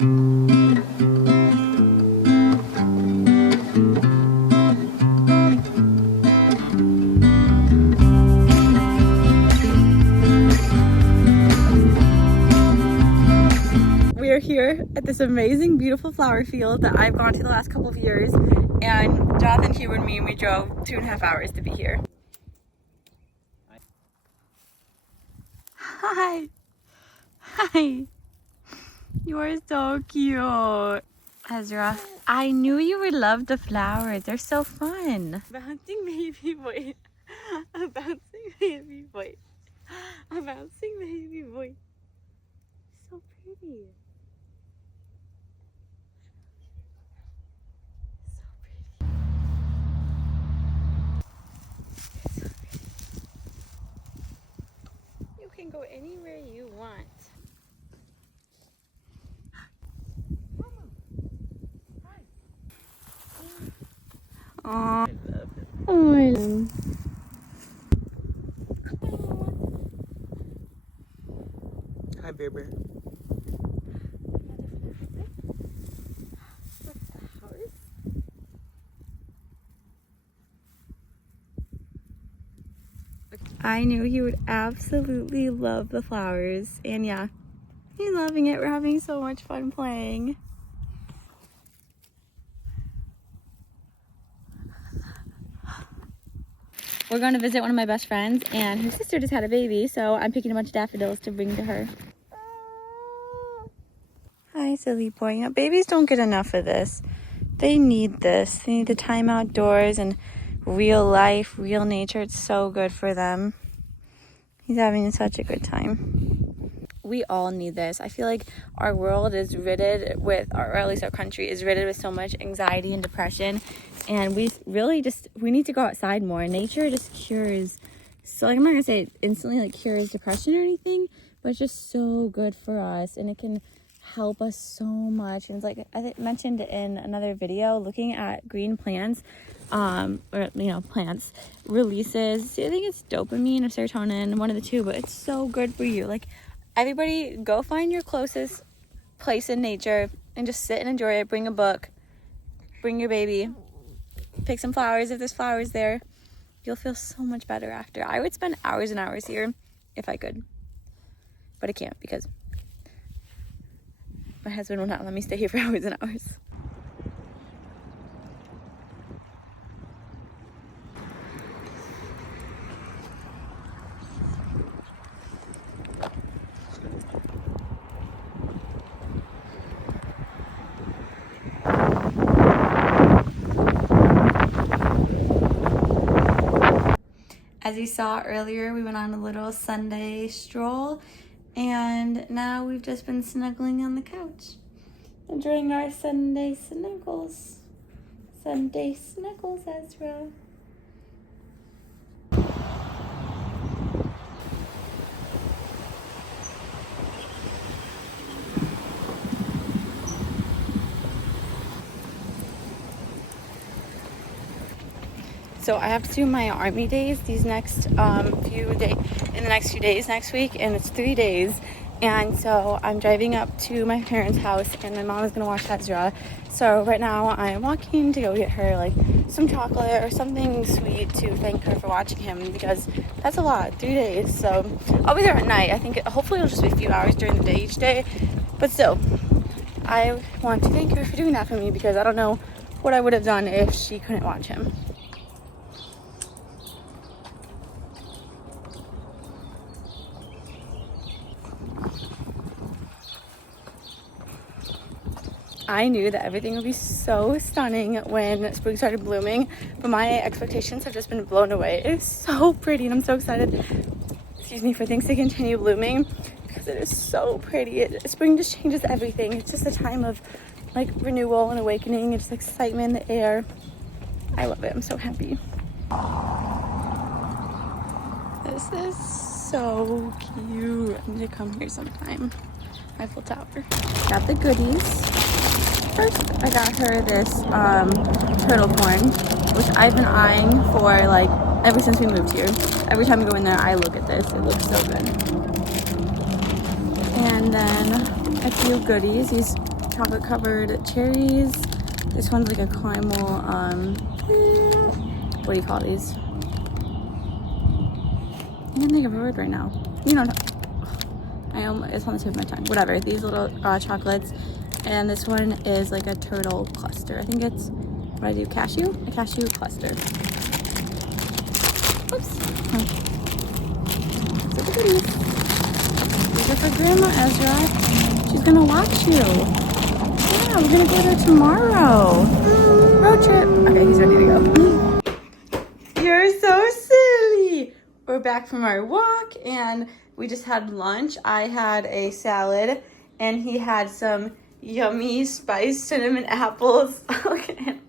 We are here at this amazing, beautiful flower field that I've gone to the last couple of years, and Jonathan, Hugh, and me, we drove 2.5 hours to be here. Hi. Hi. You are so cute. Ezra, I knew you would love the flowers. They're so fun. Bouncing baby boy. A bouncing baby boy. A bouncing baby boy. So pretty. You can go anywhere you want. Aww. Oh, I love him. Hi, baby. I knew he would absolutely love the flowers, and yeah, he's loving it. We're having so much fun playing. We're going to visit one of my best friends, and her sister just had a baby, so I'm picking a bunch of daffodils to bring to her. Hi, silly boy. You know, babies don't get enough of this. They need this. They need the time outdoors and real life, real nature. It's so good for them. He's having such a good time. We all need this. I feel like our world is riddled with, or at least our country is riddled with so much anxiety and depression. And we really we need to go outside more. Nature just cures. So like, I'm not gonna say it instantly like cures depression or anything, but it's just so good for us, and it can help us so much. And it's like I mentioned in another video, looking at green plants, or plants releases, I think it's dopamine or serotonin, one of the two, but it's so good for you. Like, everybody go find your closest place in nature and just sit and enjoy it. Bring a book, bring your baby, pick some flowers if there's flowers there. You'll feel so much better after. I would spend hours and hours here if I could, but I can't because my husband will not let me stay here for hours and hours. As you saw earlier, we went on a little Sunday stroll, and now we've just been snuggling on the couch, enjoying our Sunday snuggles. Sunday snuggles, Ezra. So I have to do my army days these next few days next week, and it's 3 days. And so I'm driving up to my parents' house, and my mom is gonna watch Ezra. So right now I'm walking to go get her like some chocolate or something sweet to thank her for watching him, because that's a lot, 3 days. So I'll be there at night. I think hopefully it'll just be a few hours during the day each day, but still, I want to thank her for doing that for me, because I don't know what I would have done if she couldn't watch him. I knew that everything would be so stunning when spring started blooming, but my expectations have just been blown away. It is so pretty, and I'm so excited, for things to continue blooming, because it is so pretty. Spring just changes everything. It's just a time of like renewal and awakening. It's excitement in the air. I love it. I'm so happy. This is so cute. I need to come here sometime. Eiffel Tower. Got the goodies. First, I got her this turtle corn, which I've been eyeing for like ever since we moved here. Every time we go in there, I look at this. It looks so good. And then a few goodies. These chocolate covered cherries. This one's like a caramel, what do you call these? I can't think of a word right now. You know, it's on the tip of my tongue. Whatever, these little chocolates. And this one is like a turtle cluster. I think it's, what do I do, cashew? A cashew cluster. Oops. So look at these. These are for Grandma Ezra. She's gonna watch you. Yeah, we're gonna go there tomorrow. Road trip. Okay, he's ready to go. You're so silly. We're back from our walk and we just had lunch. I had a salad and he had some yummy spiced cinnamon apples. Look at him.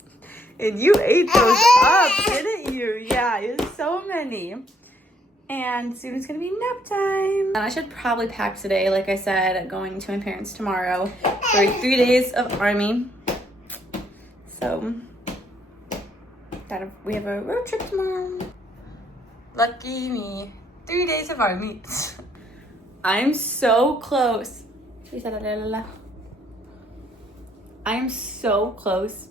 And you ate those up, didn't you? Yeah, it was so many. And soon it's gonna be nap time. And I should probably pack today, like I said, going to my parents tomorrow for 3 days of army. So, we have a road trip tomorrow. Lucky me. 3 days of army. I'm so close. I'm so close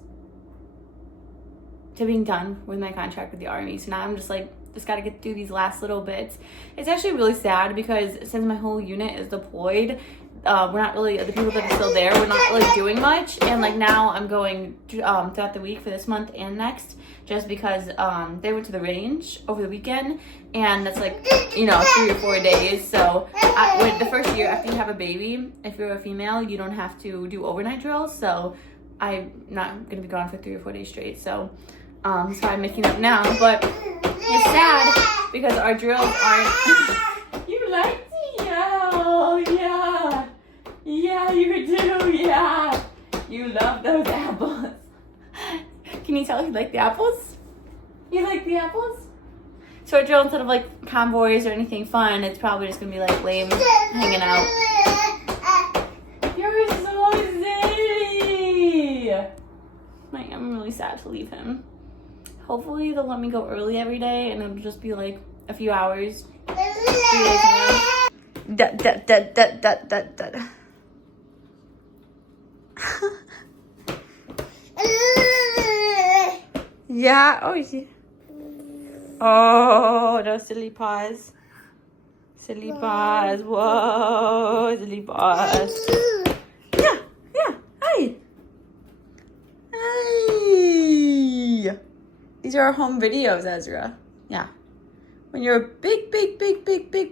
to being done with my contract with the army. So now I'm just got to get through these last little bits. It's actually really sad because since my whole unit is deployed, we're not really, the people that are still there, we're not really doing much. And like now I'm going throughout the week for this month and next, just because they went to the range over the weekend, and that's like, you know, 3 or 4 days. So with the first year after you have a baby, if you're a female, you don't have to do overnight drills. So I'm not gonna be gone for 3 or 4 days straight. So that's why I'm making up now. But it's sad because our drills aren't. You like to yell, yeah. Yeah, you do, yeah. You love those apples. Can you tell you like the apples? You like the apples? So our drill, instead of like convoys or anything fun, it's probably just gonna be like lame hanging out. You're so silly. Like, I'm really sad to leave him. Hopefully they'll let me go early every day and it'll just be like a few hours. 3 days Yeah, oh, you see. Oh, those silly paws. Silly paws. Whoa, silly paws. Yeah, yeah. Hi. Hi. These are our home videos, Ezra. Yeah. When you're a big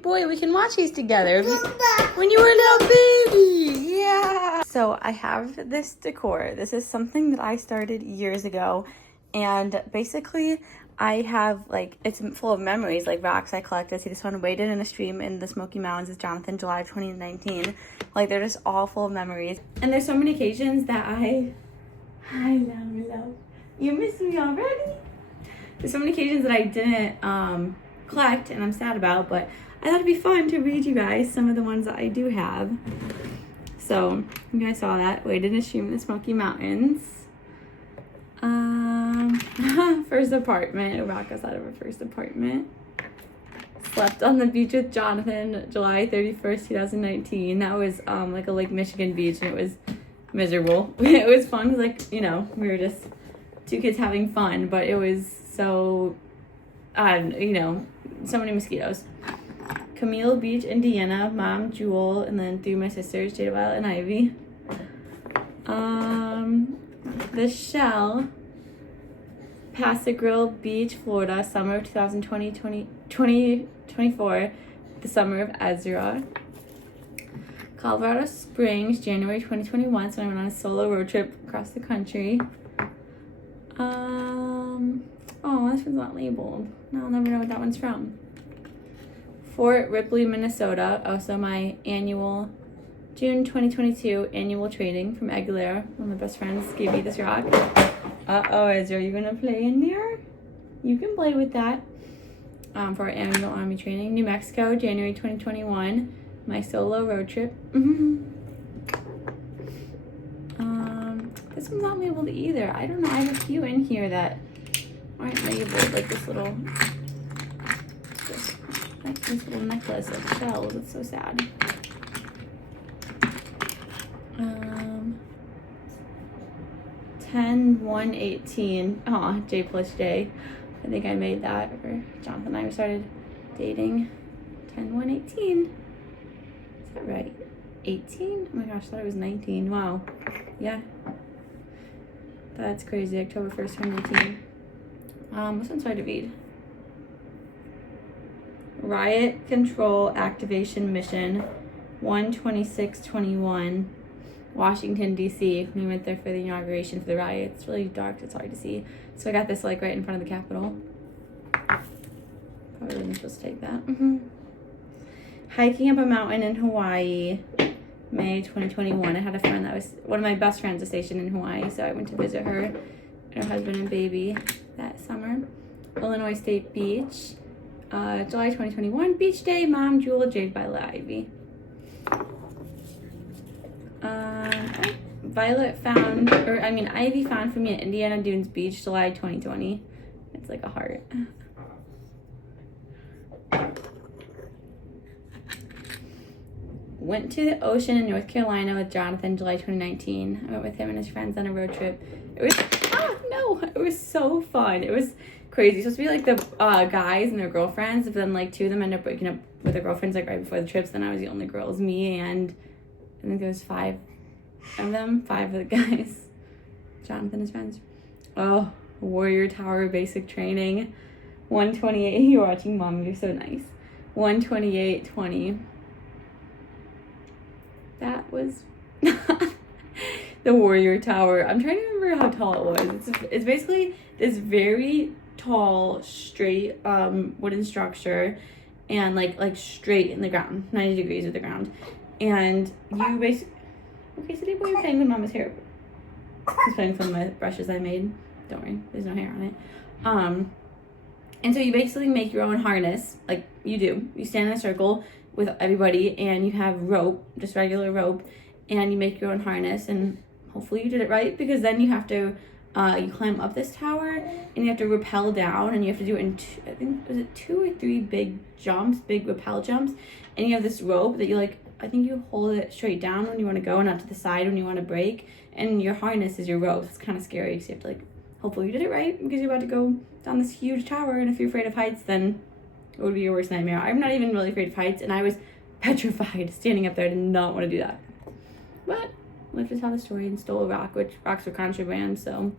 boy, we can watch these together. When you were a little baby. Yeah. So I have this decor. This is something that I started years ago. And basically, I have, like, it's full of memories, like rocks I collected. See this one, waded in a stream in the Smoky Mountains with Jonathan, July 2019. Like, they're just all full of memories. And there's so many occasions that I love. You miss me already? There's so many occasions that I didn't collect, and I'm sad about, but I thought it'd be fun to read you guys some of the ones that I do have. So, you guys saw that, waded in a stream in the Smoky Mountains. First apartment, rock us out of our first apartment. Slept on the beach with Jonathan, July 31st, 2019. That was like a Lake Michigan beach, and it was miserable. It was fun, like, you know, we were just 2 kids having fun, but it was so, you know, so many mosquitoes. Camille Beach, Indiana, Mom, Jewel, and then 3 of my sisters, Jada, Violet, and Ivy. The Shell, Paso Grill Beach, Florida, summer of 2024, the summer of Ezra. Colorado Springs, January 2021, so I went on a solo road trip across the country. Oh, this one's not labeled. No, I'll never know what that one's from. Fort Ripley, Minnesota, also my annual June 2022 annual training from Aguilera. One of my best friends gave me this rock. Uh-oh, Ezra, you gonna play in there? You can play with that. For our annual Army training. New Mexico, January 2021. My solo road trip. This one's not labeled either. I don't know. I have a few in here that aren't labeled. Like this little necklace of shells. It's so sad. 10/1/18. Aw, J plus J. I think I made that. Or Jonathan and I started dating 10/1/18. Is that right? 18? Oh my gosh, I thought it was 19. Wow. Yeah. That's crazy. October 1st, 2018. This one's hard to read. Riot Control Activation Mission 1/26/21. Washington, D.C. We went there for the inauguration for the riot. It's really dark. It's hard to see. So I got this like right in front of the Capitol. Probably wasn't supposed to take that. Hiking up a mountain in Hawaii, May 2021. I had a friend that was one of my best friends was stationed in Hawaii, so I went to visit her and her husband and baby that summer. Illinois State Beach, July 2021. Beach Day, Mom, Jewel, Jade, Violet, Ivy. Ivy found for me at Indiana Dunes Beach, July 2020. It's like a heart. Went to the ocean in North Carolina with Jonathan, July 2019. I went with him and his friends on a road trip. It was so fun. It was crazy. It's supposed to be like the guys and their girlfriends, but then like two of them ended up breaking up with their girlfriends like right before the trips. Then I was the only girl. It was me and I think there was 5 of them, 5 of the guys. Jonathan and his friends. Oh, Warrior Tower basic training. 128. You're watching, Mom. You're so nice. 128:20. That was the Warrior Tower. I'm trying to remember how tall it was. It's basically this very tall, straight wooden structure, and like straight in the ground, 90 degrees of the ground. And you basically, okay, so boy, you're playing with Mama's hair. He's playing with some of my brushes I made. Don't worry, there's no hair on it. And so you basically make your own harness, like you do. You stand in a circle with everybody, and you have rope, just regular rope, and you make your own harness, and hopefully you did it right, because then you have to, you climb up this tower, and you have to rappel down, and you have to do it in, I think, was it 2 or 3 big jumps, big rappel jumps, and you have this rope that you like, I think you hold it straight down when you want to go, and not to the side when you want to break, and your harness is your rope. It's kind of scary, because you have to like, hopefully you did it right, because you're about to go down this huge tower, and if you're afraid of heights, then it would be your worst nightmare. I'm not even really afraid of heights, and I was petrified standing up there. I did not want to do that. But lived to tell the story and stole a rock, which rocks were contraband, so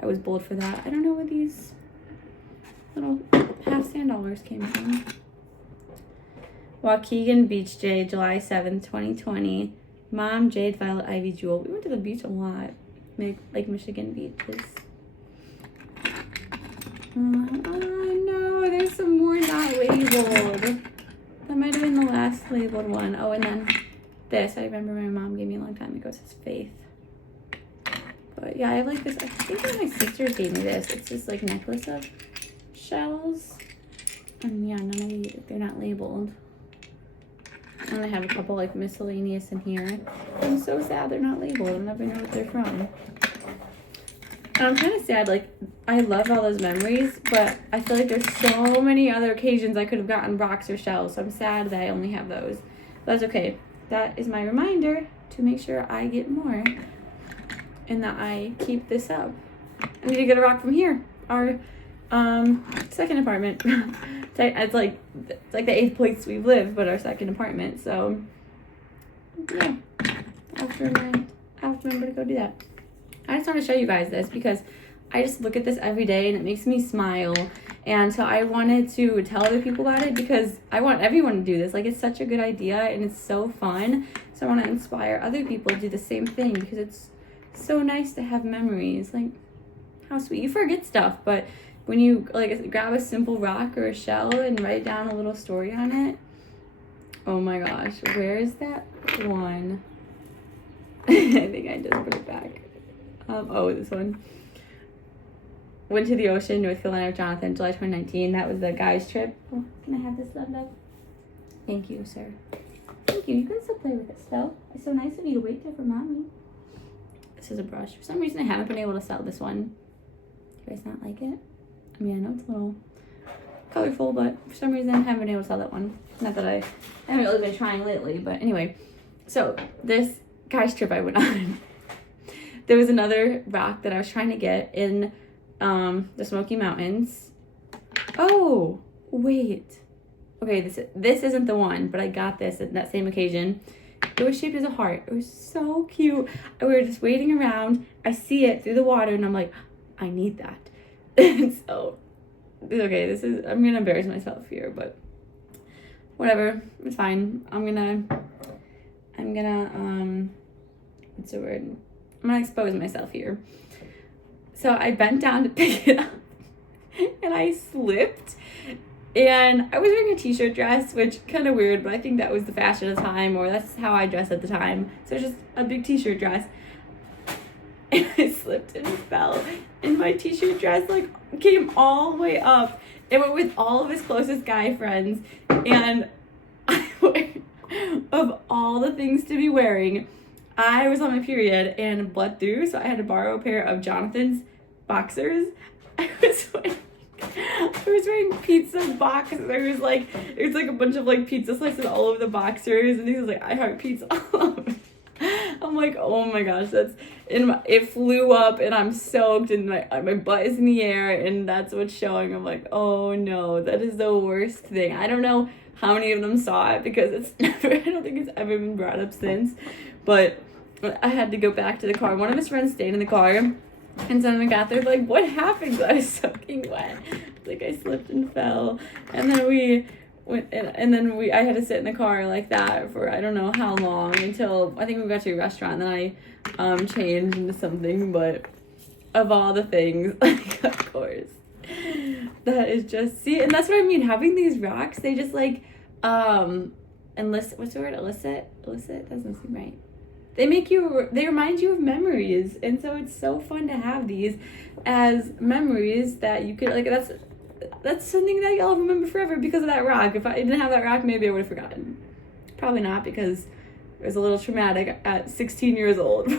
I was bold for that. I don't know where these little half sand dollars came from. Waukegan Beach Day, July 7th, 2020. Mom, Jade, Violet, Ivy, Jewel. We went to the beach a lot. Lake Michigan beaches. Oh no, there's some more not labeled. That might have been the last labeled one. Oh, and then this. I remember my mom gave me a long time ago. It says Faith. But yeah, I have like this. I think one of my sisters gave me this. It's this like necklace of shells. And yeah, none of these, they're not labeled. And I have a couple like miscellaneous in here. I'm so sad they're not labeled. I'll never know what they're from. And I'm kind of sad, like, I love all those memories, but I feel like there's so many other occasions I could have gotten rocks or shells, so I'm sad that I only have those. But that's okay. That is my reminder to make sure I get more and that I keep this up. I need to get a rock from here, our second apartment. It's like the 8th place we've lived, but our second apartment, so yeah, I'll have to remember to go do that. I just want to show you guys this because I just look at this every day and it makes me smile. And so I wanted to tell other people about it because I want everyone to do this. Like, it's such a good idea and it's so fun. So I want to inspire other people to do the same thing because it's so nice to have memories. Like, how sweet. You forget stuff, but when you like grab a simple rock or a shell and write down a little story on it, oh my gosh, where is that one? I think I just put it back. Oh, this one. Went to the ocean, North Carolina with Jonathan, July 2019. That was the guys' trip. Oh, can I have this, love? Thank you, sir. Thank you. You can still play with it still. It's so nice of you to wait there for Mommy. This is a brush. For some reason, I haven't been able to sell this one. You guys not like it? I mean, I know it's a little colorful, but for some reason, I haven't been able to sell that one. Not that I haven't really been trying lately, but anyway. So, this guys' trip I went on. there was another rock that I was trying to get in the Smoky Mountains. Oh, wait. Okay, this isn't the one, but I got this at that same occasion. It was shaped as a heart. It was so cute. We were just waiting around. I see it through the water, and I'm like, I need that. And so, okay, I'm gonna embarrass myself here, but whatever, it's fine. I'm gonna, what's the word? I'm gonna expose myself here. So I bent down to pick it up, and I slipped. And I was wearing a t-shirt dress, which kind of weird, but I think that was the fashion at the time, or that's how I dressed at the time. So it's just a big t-shirt dress. And I slipped and fell. And my t-shirt dress like came all the way up. It went with all of his closest guy friends. And of all the things to be wearing, I was on my period and bled through, so I had to borrow a pair of Jonathan's boxers. I was wearing pizza boxers. There was like a bunch of like pizza slices all over the boxers, and he was like, I heart pizza all over. I'm like, oh my gosh, it flew up, and I'm soaked, and my butt is in the air, and that's what's showing. I'm like, oh no, that is the worst thing. I don't know how many of them saw it, because I don't think it's ever been brought up since, but I had to go back to the car. One of his friends stayed in the car, and so when we got there, like, what happened? I was soaking wet. Like, I slipped and fell, and then we went, and then I had to sit in the car like that for I don't know how long, until I think we got to a restaurant, and then I changed into something. But of all the things, like, of course, that is just, see, and that's what I mean, having these rocks, they just like what's the word, elicit, doesn't seem right. They remind you of memories, and so it's so fun to have these as memories that you could, like, that's something that y'all remember forever because of that rock. If I didn't have that rock, maybe I would have forgotten. Probably not, because it was a little traumatic at 16 years old.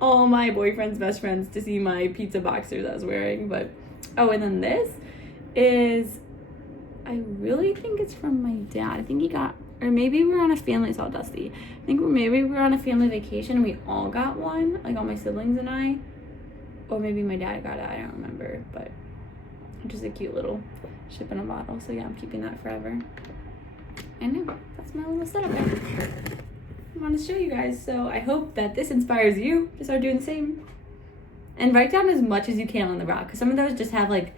All my boyfriend's best friends to see my pizza boxers I was wearing. But, oh, and then this is, I really think it's from my dad. I think he got, or maybe we're on a family, it's all dusty. I think maybe we're on a family vacation and we all got one, like all my siblings and I. Or maybe my dad got it, I don't remember, but just a cute little ship in a bottle. So yeah, I'm keeping that forever. I know, that's my little setup there. I want to show you guys, so I hope that this inspires you to start doing the same. And write down as much as you can on the rock, because some of those just have like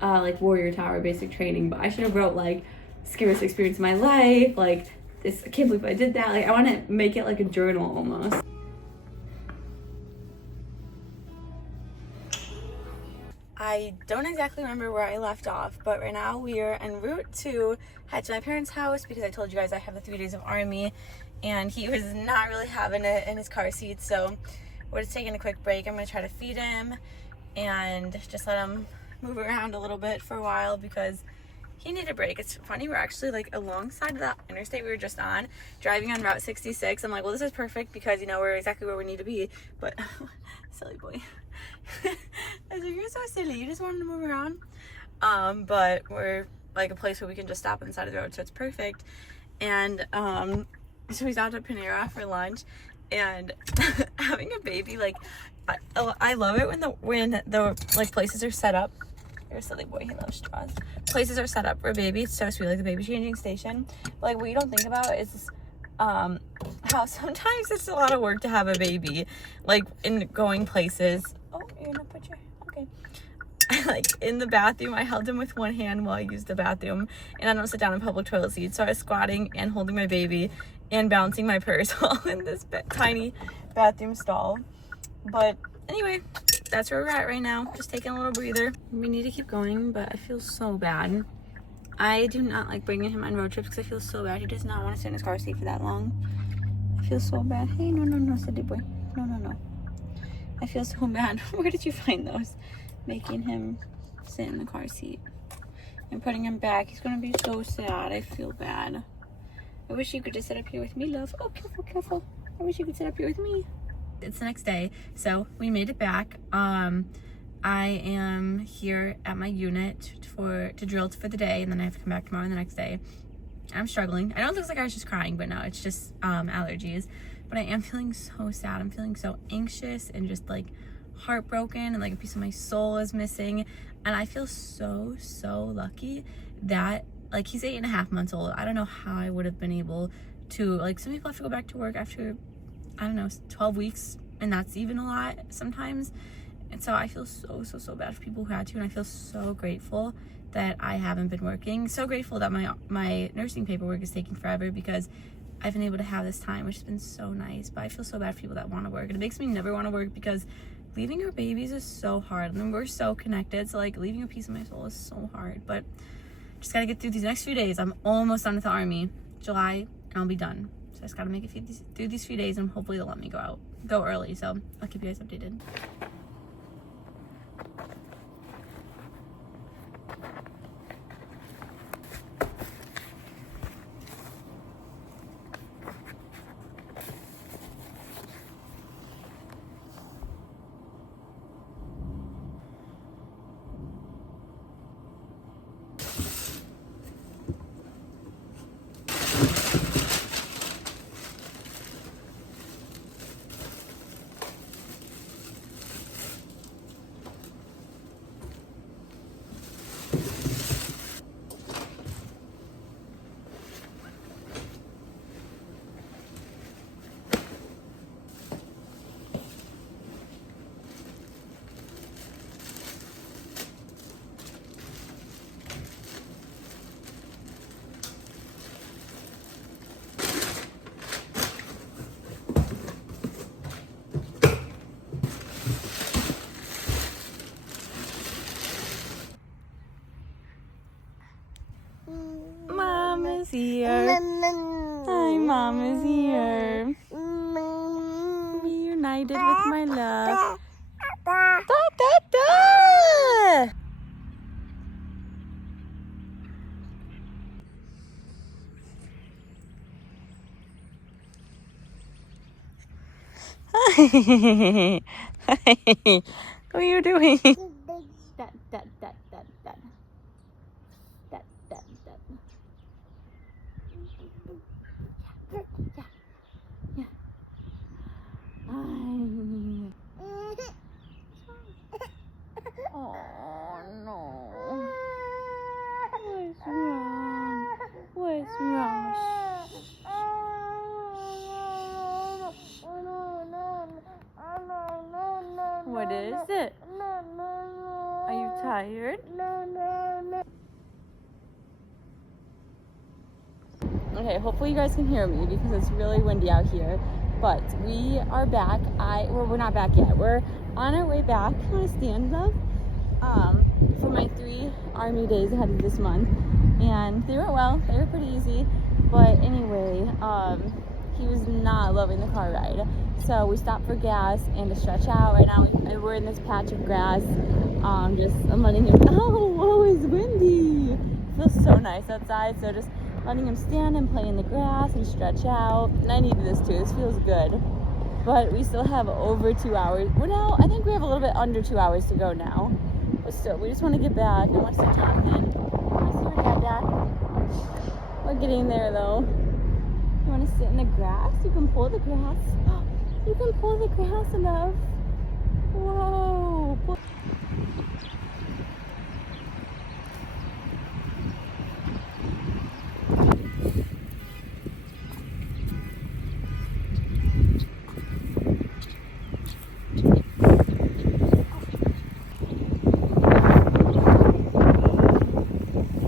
Warrior Tower basic training, but I should have wrote like scariest experience of my life, like this, I can't believe I did that. Like, I want to make it like a journal almost. I don't exactly remember where I left off, but right now we are en route to head to my parents' house, because I told you guys I have the 3 days of army, and he was not really having it in his car seat, so we're just taking a quick break. I'm going to try to feed him and just let him move around a little bit for a while, because he needed a break. It's funny, we're actually like alongside the interstate we were just on, driving on Route 66. I'm like, well, this is perfect, because, you know, we're exactly where we need to be, but silly boy. I was like, you're so silly, you just wanted to move around. But we're like a place where we can just stop on the side of the road, so it's perfect. And so we stopped at Panera for lunch, and having a baby, like, I love it when the like places are set up. You're a silly boy, he loves straws. Places are set up for a baby. It's so sweet, like the baby changing station. But, like, what you don't think about is how sometimes it's a lot of work to have a baby, like in going places. Oh, you're gonna put your, okay. Like in the bathroom, I held him with one hand while I used the bathroom, and I don't sit down in public toilet seats, so I was squatting and holding my baby and balancing my purse while in this tiny bathroom stall. But anyway, that's where we're at right now, just taking a little breather. We need to keep going, but I feel so bad. I do not like bringing him on road trips because I feel so bad. He does not want to sit in his car seat for that long. I feel so bad. Hey, no, silly boy. No. I feel so bad. Where did you find those? Making him sit in the car seat and putting him back. He's going to be so sad. I feel bad. I wish you could just sit up here with me, love. Oh, careful. I wish you could sit up here with me. It's the next day, so we made it back. I am here at my unit to drill for the day, and then I have to come back tomorrow and the next day. I'm struggling. I know it looks like I was just crying, but no, it's just allergies. But but I am feeling so sad. I'm feeling so anxious and just like heartbroken, and like a piece of my soul is missing. And I feel so lucky that like he's 8.5 months old. I don't know how I would have been able to, like, some people have to go back to work after, I don't know, 12 weeks, and that's even a lot sometimes. And so I feel so bad for people who had to, and I feel so grateful that I haven't been working. So grateful that my nursing paperwork is taking forever, because I've been able to have this time, which has been so nice. But I feel so bad for people that want to work, and it makes me never want to work, because leaving your babies is so hard, and we're so connected, so like leaving a piece of my soul is so hard. But just gotta get through these next few days. I'm almost done with the army, July, and I'll be done. So I just gotta make it through these few days, and hopefully they'll let me go early. So I'll keep you guys updated. Mama's here. Hi, Mama's here. Reunited with my love. Da, da, da. Hi. What are you doing? That. Yeah. Oh no. What's wrong? What's wrong? What is it? Are you tired? Okay, hopefully you guys can hear me, because it's really windy out here. But we are back. We're not back yet. We're on our way back. You want to stand, love? For my 3 army days ahead of this month, and they went well. They were pretty easy. But anyway, he was not loving the car ride, so we stopped for gas and to stretch out. Right now we're in this patch of grass. I'm letting him. Oh, it's windy. It feels so nice outside. So just letting him stand and play in the grass and stretch out. And I needed this too. This feels good. But we still have over 2 hours. Well, now I think we have a little bit under 2 hours to go now. But still, we just want to get back. I want to see Jonathan. I want to see your dad. We're getting there though. You want to sit in the grass? You can pull the grass. You can pull the grass enough. Whoa.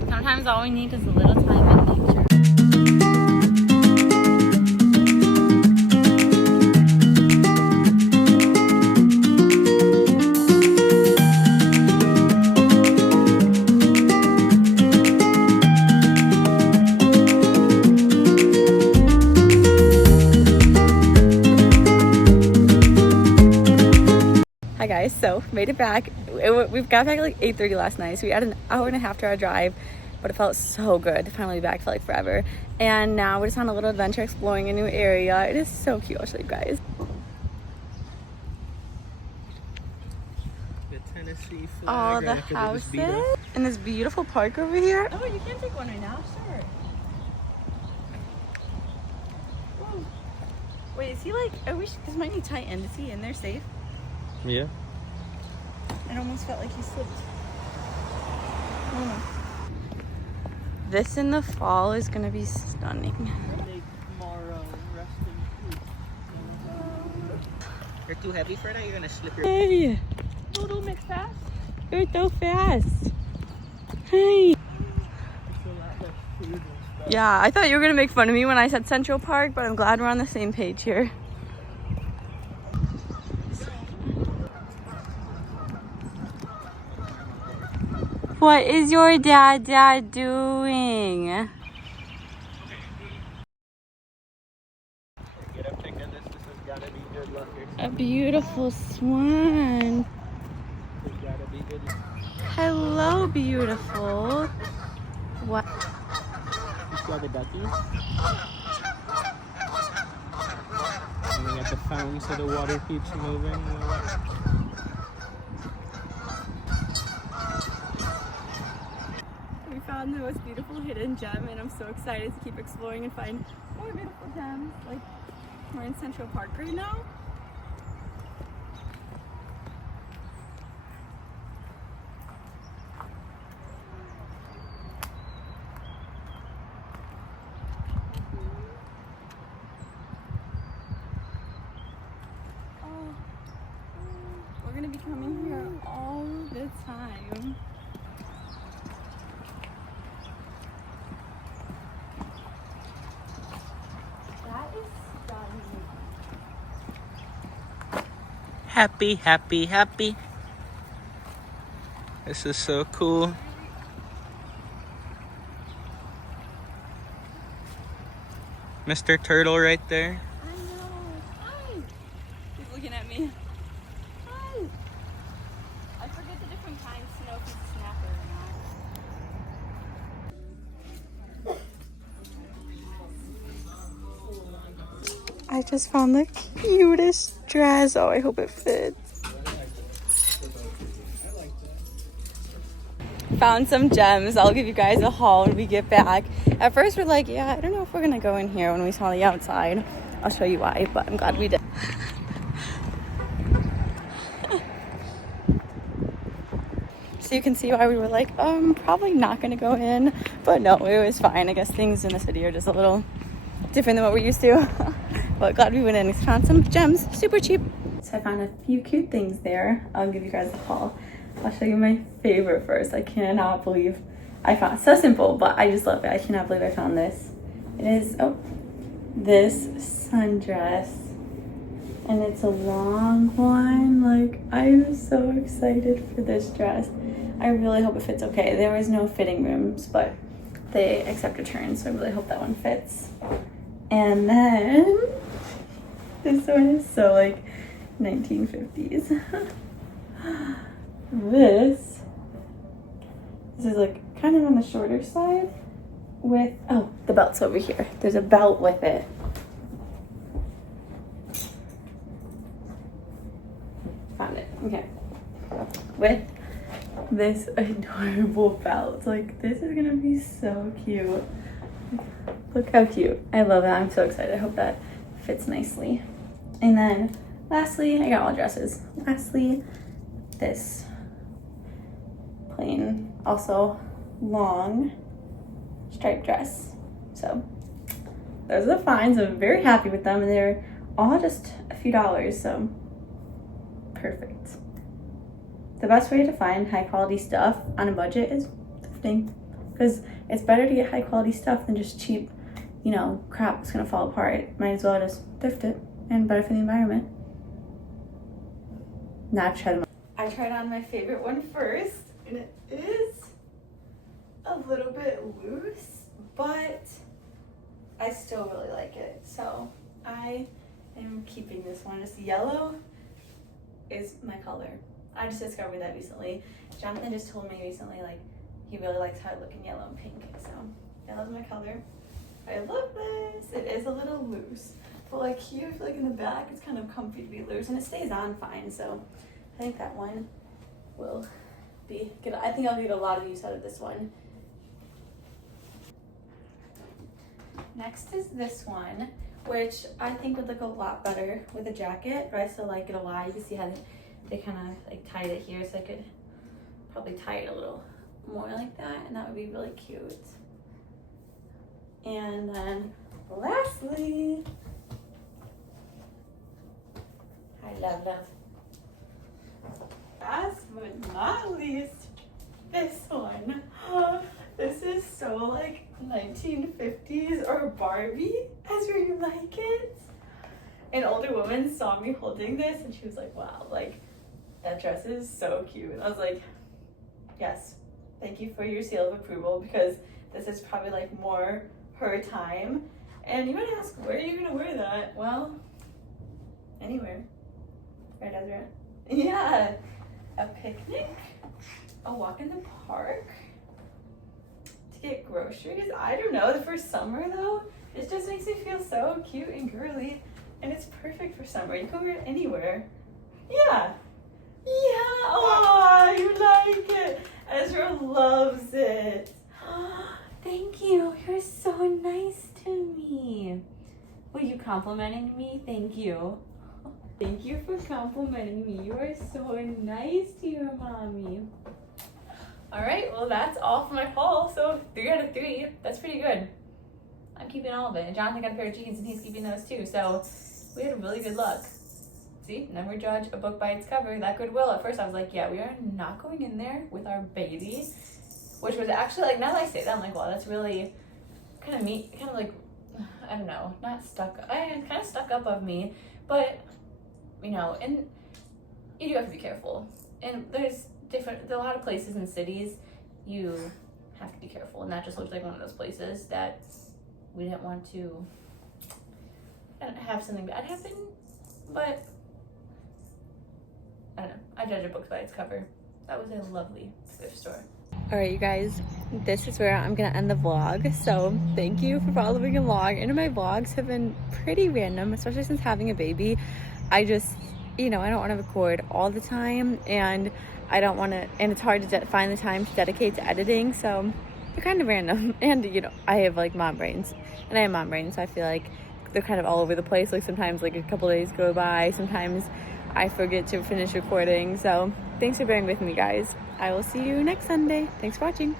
Sometimes all we need is a little time in nature. Hi guys, so made it back. We've got back at like 8:30 last night, so we had an hour and a half to our drive, but it felt so good to finally be back. It felt like forever. And now we're just on a little adventure exploring a new area. It is so cute. I'll show you guys. The Tennessee flag. All the houses and this beautiful park over here. Oh, you can take one right now, sure. Wait, is he like, I wish, this might need tightened. Is he in there safe? Yeah. It almost felt like he slipped. Oh. This in the fall is gonna be stunning. You're too heavy for that. You're gonna slip your. Hey! No, don't mix fast. You're so fast. Hey! Yeah, I thought you were gonna make fun of me when I said Central Park, but I'm glad we're on the same page here. What is your dad doing? Get up, check this. This has gotta be good luck. A beautiful swan. This has gotta be good luck. Hello, beautiful. What? You saw the duckies? And we got the fountain so the water keeps moving. We found the most beautiful hidden gem, and I'm so excited to keep exploring and find more beautiful gems. Like, we're in Central Park right now. We're gonna be coming here all the time. That is stunning. Happy, happy, happy. This is so cool. Mr. Turtle right there. I know. Hi. He's looking at me. Hi. I forget the different kinds to know if he's a snapper or not. I just found the cutest dress. Oh, I hope it fits. Found some gems. I'll give you guys a haul when we get back. At first we're like, yeah, I don't know if we're gonna go in here when we saw the outside. I'll show you why, but I'm glad we did. So you can see why we were like, probably not gonna go in, but no, it was fine. I guess things in the city are just a little different than what we're used to. But glad we went in. We found some gems, super cheap. So I found a few cute things there. I'll give you guys the haul. I'll show you my favorite first. I cannot believe I found, so simple, but I just love it. I cannot believe I found this. It is, this sundress. And it's a long one. Like, I'm so excited for this dress. I really hope it fits okay. There was no fitting rooms, but they accept returns, so I really hope that one fits. And then this one is so like 1950s. This is like kind of on the shorter side with, oh, the belt's over here. There's a belt with it. Found it. Okay. With this adorable belt. Like, this is gonna be so cute. Look how cute. I love it. I'm so excited. I hope that fits nicely. And then lastly, I got all dresses. Lastly, this plain, also long striped dress. So those are the finds. I'm very happy with them, and they're all just a few dollars, so perfect. The best way to find high quality stuff on a budget is thrifting, because it's better to get high quality stuff than just cheap, you know, crap that's gonna fall apart. Might as well just thrift it, and better for the environment. Now I tried on my favorite one first, and it is a little bit loose, but I still really like it. So I am keeping this one. It's yellow is my color. I just discovered that recently. Jonathan just told me recently, like, he really likes how I look in yellow and pink. So yellow's my color. I love this. It is a little loose, but like here, I feel like in the back, it's kind of comfy to be loose, and it stays on fine. So I think that one will be good. I think I'll get a lot of use out of this one. Next is this one, which I think would look a lot better with a jacket, but I still like it a lot. You can see how they kind of like tied it here, so I could probably tie it a little more like that, and that would be really cute. And then lastly, I love. Last but not least, this one. This is so like 1950s or Barbie, as you like it. An older woman saw me holding this and she was like, wow, like that dress is so cute. And I was like, yes, thank you for your seal of approval, because this is probably like more her time. And you might ask, where are you gonna wear that? Well, anywhere. Right, Ezra? Yeah. A picnic, a walk in the park, to get groceries. I don't know, for summer though, it just makes me feel so cute and girly, and it's perfect for summer. You can wear it anywhere. Yeah. Yeah, oh, you like it. Ezra loves it. Thank you, you're so nice to me. Were you complimenting me? Thank you. Thank you for complimenting me. You are so nice to your mommy. All right, well that's all for my haul. So 3 out of 3, that's pretty good. I'm keeping all of it. And Jonathan got a pair of jeans and he's keeping those too. So we had a really good luck. See, never judge a book by its cover. That Goodwill, at first I was like, yeah, we are not going in there with our baby. Which was actually like, now that I say that, I'm like, wow, that's really kind of me, kind of like, I don't know, not stuck. I kind of stuck up of me, but you know, and you do have to be careful. And there's a lot of places in cities you have to be careful, and that just looks like one of those places that we didn't want to have something bad happen. But I don't know, I judge a book by its cover. That was a lovely thrift store. All right, you guys, this is where I'm gonna end the vlog. So thank you for following along. And my vlogs have been pretty random, especially since having a baby. I just, you know, I don't want to record all the time, and I don't want to, and it's hard to find the time to dedicate to editing, so they're kind of random. And you know, I have like mom brains, and I have mom brains, so I feel like they're kind of all over the place. Like sometimes like a couple days go by, sometimes I forget to finish recording. So thanks for bearing with me, guys. I will see you next Sunday. Thanks for watching.